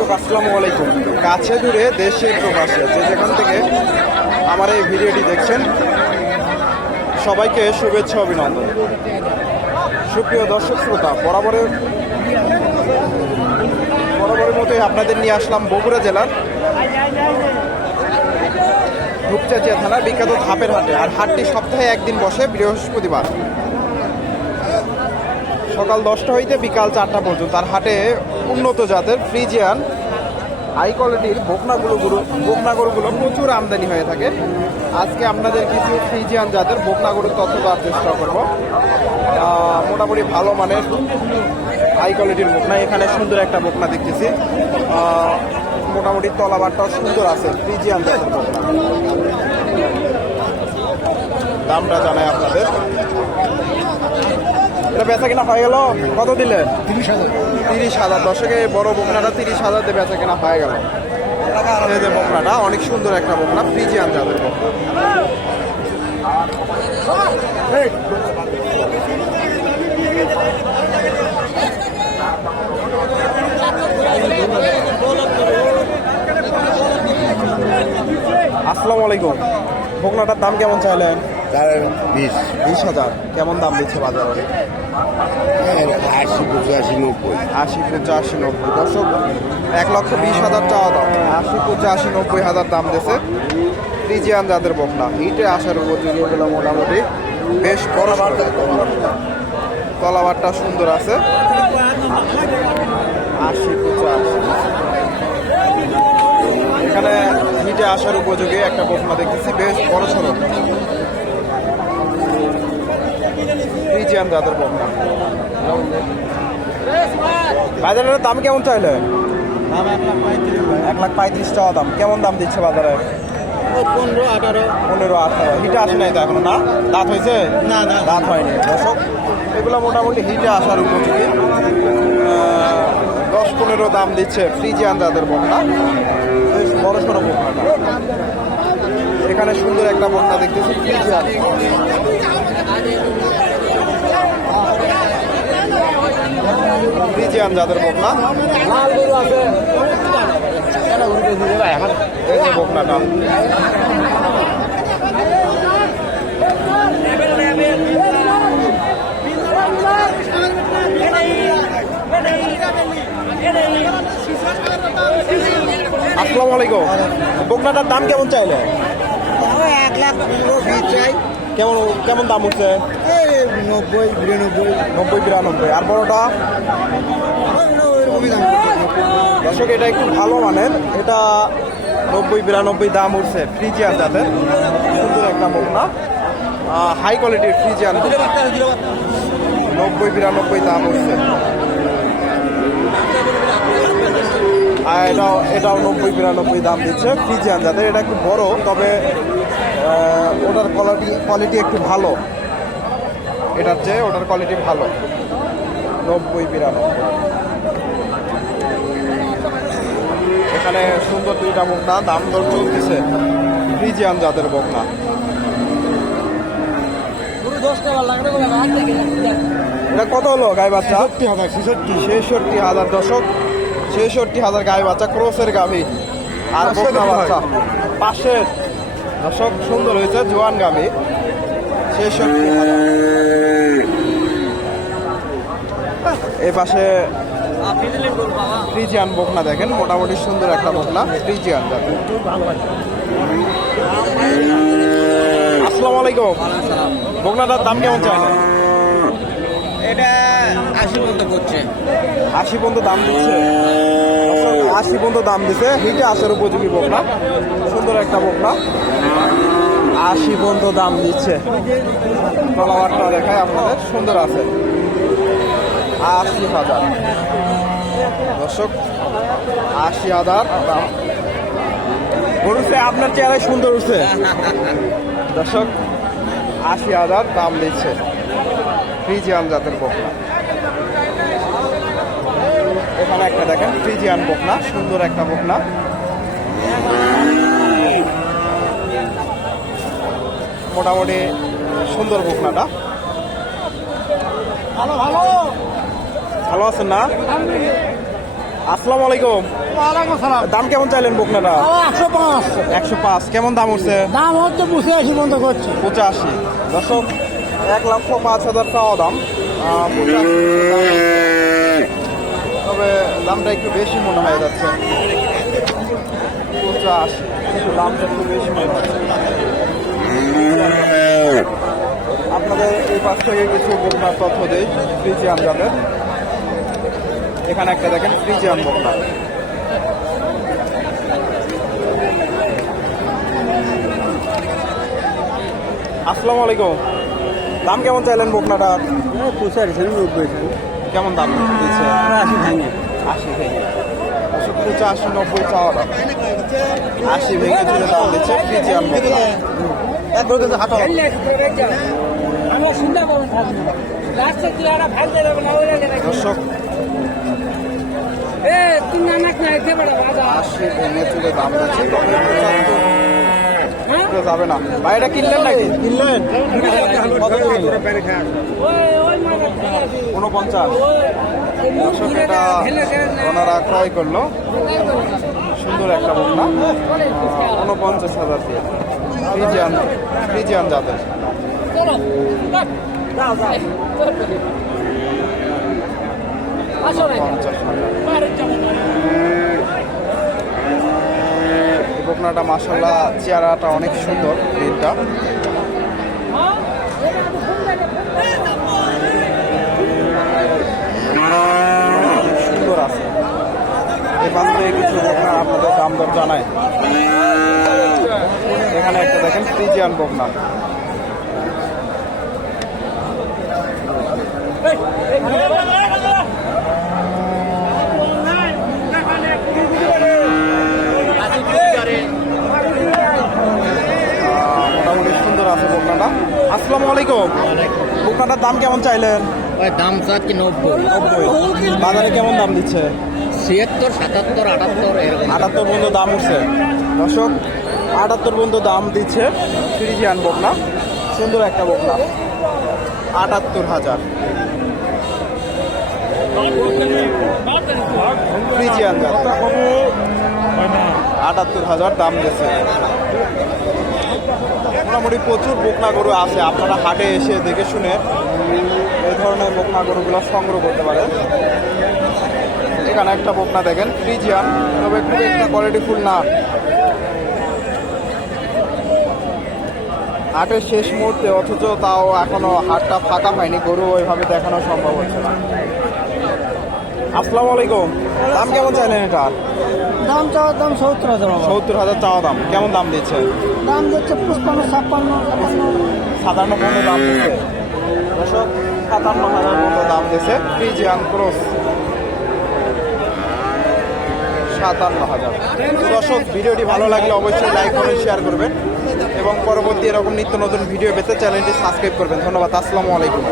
দর্শক, আসসালামু আলাইকুম। কাছে দূরে দেশে প্রবাসে, যে যেখান থেকে আমার এই ভিডিওটি দেখছেন, সবাইকে শুভেচ্ছা অভিনন্দন। সুপ্রিয় দর্শক শ্রোতা, বরাবরের বরাবরের মতোই আপনাদের নিয়ে আসলাম বগুড়া জেলার রূপচাচিয়া থানার বিখ্যাত ধাপের হাটে। আর হাটটি সপ্তাহে একদিন বসে, বৃহস্পতিবার। সকাল দশটা হইতে বিকাল চারটা পর্যন্ত। আর হাটে উন্নত জাতের ফ্রিজিয়ান হাই কোয়ালিটির বকনাগুলো বকনাগরুগুলো প্রচুর আমদানি হয়ে থাকে। আজকে আপনাদের কিছু ফ্রিজিয়ান জাতের বকনাগরুর তথ্য দেওয়ার চেষ্টা করব। মোটামুটি ভালো মানের হাই কোয়ালিটির বকনা এখানে সুন্দর একটা বকনা দেখতেছি। মোটামুটি তলাবারটাও সুন্দর আছে ফ্রিজিয়ান জাতের বকনা দামটা জানাই আপনাদের। বেচা কিনা হয়ে গেল? কত দিলেন তিরিশ হাজার। তিরিশ হাজার। দশকে বড় বকনাটা তিরিশ হাজার দিয়ে বেচা কেনা হয়ে গেল। এই যে বকনাটা অনেক সুন্দর একটা বকনা ফ্রিজিয়ান জাতের আসসালামু আলাইকুম। বকনাটার দাম কেমন চাইলেন বিশ। বিশ হাজার। কেমন দাম দিচ্ছে বাজারে? আশি পঁচাশি নব্বই। আশি পঁচাশি নব্বই দর্শক, এক লক্ষ বিশ হাজার চাওয়া দাম। আশি পঁচাশি নব্বই হাজার দাম দিয়েছে ফ্রিজিয়ান যাদের বকনা। হিটে আসার উপযোগী হলো মোটামুটি বেশ বড় তলাবারটা সুন্দর আছে। আশি পঁচাশি। এখানে হিটে আসার উপযোগী একটা বকনা দেখতেছি, বেশ বড় সড়ো ফ্রিজিয়ান যাদের বকনা বাজারের দাম কেমন চাইলে? এক লাখ পঁয়ত্রিশ টাকা দাম। কেমন দাম দিচ্ছে বাজারে? পনেরো আঠারো। পনেরো আঠারো। হিটে আসে নাই তো এখনও না? দাঁত হয়েছে? না, না। দাঁত হয়নি। দর্শক এগুলো মোটামুটি হিটে আসার উপযোগী। দশ পনেরো দাম দিচ্ছে ফ্রিজিয়ান যাদের বন্যা। বেশ বড় সড়ো বন্যাটা এখানে সুন্দর একটা বন্যা দেখতেছি ফ্রিজিয়ান। ফ্রিজিয়ান যাদের বন্যা এই যে বকনাটা। আসসালামু আলাইকুম। বকনাটার দাম কেমন চাইলে? এক লাখ পনেরো চাই। কেমন কেমন দাম উঠছে এই নব্বই বিরানব্বই নব্বই বিরানব্বই। আর বড়টা? দর্শক এটা একটু ভালো মানের। এটা নব্বই বিরানব্বই দাম উঠছে ফ্রিজিয়ান যাদের সুন্দর একটা বকনা। হাই কোয়ালিটির ফ্রিজিয়ান। নব্বই বিরানব্বই দাম উঠছে। আর এটাও এটাও নব্বই বিরানব্বই দাম দিচ্ছে ফ্রিজিয়ান যাদের এটা একটু বড় তবে কোয়ালিটি কোয়ালিটি একটু ভালো। এটার চেয়ে ওটার কোয়ালিটি ভালো। নব্বই বিরানব্বই। এখানে সুন্দর দুইটা বকনা দাম দর চলতেছে। ফ্রিজিয়ান জাতের বকনা। এটা কত হলো গাই বাচ্চা? ছেষট্টি হাজার ছেষট্টি। ছেষট্টি হাজার দশক ছেষট্টি হাজার গাই বাচ্চা ক্রোসের গাভী। আর বকনা বাচ্চা। পাশের দশক সুন্দর হয়েছে জোয়ান গামী সেই সব এই পাশে ত্রিজিয়ান বকনা দেখেন, মোটামুটি সুন্দর একটা বকনা ফ্রিজিয়ান দেখেন। আসসালামু আলাইকুম। বকনাটার দাম কেমন চাই? এটা আশি মতো করছে। আশি পর্যন্ত দাম দিচ্ছে? আশি পর্যন্ত দাম দিছে হিটে আসার উপযোগী বকনা। সুন্দর একটা বকনা। আশি পর্যন্ত দাম দিচ্ছে। তলাবারটা দেখায় আপনাদের। সুন্দর আছে। আশি হাজার। দর্শক, আশি হাজার দাম। গরুছে আপনার চেহারায় সুন্দর উঠছে দর্শক, আশি হাজার দাম দিচ্ছে। ফ্রিজিয়ান জাতের বকনা। এখানে একটা দেখেন ফ্রিজিয়ান বকনা সুন্দর একটা বকনা। মোটামুটি সুন্দর বকনাটা। ভালো ভালো। ভালো আছেন না? আসসালামু আলাইকুম। ওয়ালাইকুম দাম কেমন চাইলেন বকনাটা? একশো পাঁচ। একশো পাঁচ। কেমন দাম উঠছে? দাম হচ্ছে আসি বন্ধ করছি। পঁচাশি। দর্শক এক লক্ষ পাঁচ হাজার টাকা দাম। তবে দামটা একটু বেশি মনে হয়ে যাচ্ছে। পঁচাশি কিন্তু দামটা একটু বেশি মনে হচ্ছে আপনাদের এই পাশ থেকে কিছু বকনার তথ্য দেই, ফ্রিজিয়ান জাতের এখানে একটা দেখেন, ফ্রিজিয়ান বকনা আসসালামু আলাইকুম। দাম কেমন চাইলেন বকনাটা? পঁচাশি নব্বই কেমন দাম? আশি ভাঙে। আশি ভেঙে। একশো পঁচাশি নব্বই চাওয়া দাম আশি ভেঙে চলে দাম দিচ্ছে ফ্রিজিয়ান বকনা এক বছর কিন্তু হাঁটা দর্শক আশি ভেঙে চলে দাম দিচ্ছে। যাবে না। ভাই এটা কিনলেন নাকি? কিনলেন। উনপঞ্চাশ দর্শক এটা ওনারা ক্রয় করল। সুন্দর একটা বকনা উনপঞ্চাশ হাজার দিয়ে। ফ্রিজিয়ান ফ্রিজিয়ান জাতের। পঞ্চাশ হাজার। বকনাটা মাসাল্লাহ চেহারাটা অনেক সুন্দর দিনটা। সুন্দর আছে। পাশ থেকে কিছু বকনা আপনাদের দাম দর জানায় এখানে একটা দেখেন, ফ্রিজিয়ান বকনা। মোটামুটি সুন্দর আছে আসসালামু আলাইকুম। বকনাটার দাম কেমন চাইলেন? দাম চাচ্ছি নব্বই। নব্বই। বাজারে কেমন দাম দিচ্ছে? ছিয়াত্তর সাতাত্তর আটাত্তর আটাত্তর পর্যন্ত দাম উঠছে। দর্শক আটাত্তর পর্যন্ত দাম দিচ্ছে ফ্রিজিয়ান বকনা। সুন্দর একটা বকনা। আটাত্তর হাজার। ফ্রিজিয়ান জাত। আটাত্তর হাজার দাম দিচ্ছে। মোটামুটি প্রচুর বকনা গরু আছে। আপনারা হাটে এসে দেখে শুনে এই ধরনের বকনা গরুগুলো সংগ্রহ করতে পারেন। এখানে একটা বকনা দেখেন, ফ্রিজিয়ান, তবে খুব একটা কোয়ালিটি ফুল না। হাটের শেষ মুহূর্তে অথচ তাও এখনও হাটটা ফাঁকা হয়নি, গরু ওইভাবে দেখানো সম্ভব হচ্ছে না। আসসালামু আলাইকুম। দাম কেমন চাইলেন এটা? দাম চাওয়ার দাম সত্তর হাজার সত্তর হাজার চাওয়া দাম। কেমন দাম দিচ্ছে দাম দিচ্ছে পঁচপান্ন ছাপ্পান্ন সাতান্ন। সাতান্ন দাম দিচ্ছে। দর্শক সাতান্ন হাজার মতো দাম দিচ্ছে ফ্রিজিয়ান ক্রস। সাতান্ন হাজার। দর্শক ভিডিওটি ভালো লাগলে অবশ্যই লাইক করবেন শেয়ার করবেন। এবং পরবর্তী এরকম নিত্য নতুন ভিডিও পেতে চ্যানেলটি সাবস্ক্রাইব করবেন। ধন্যবাদ আসসালামু আলাইকুম।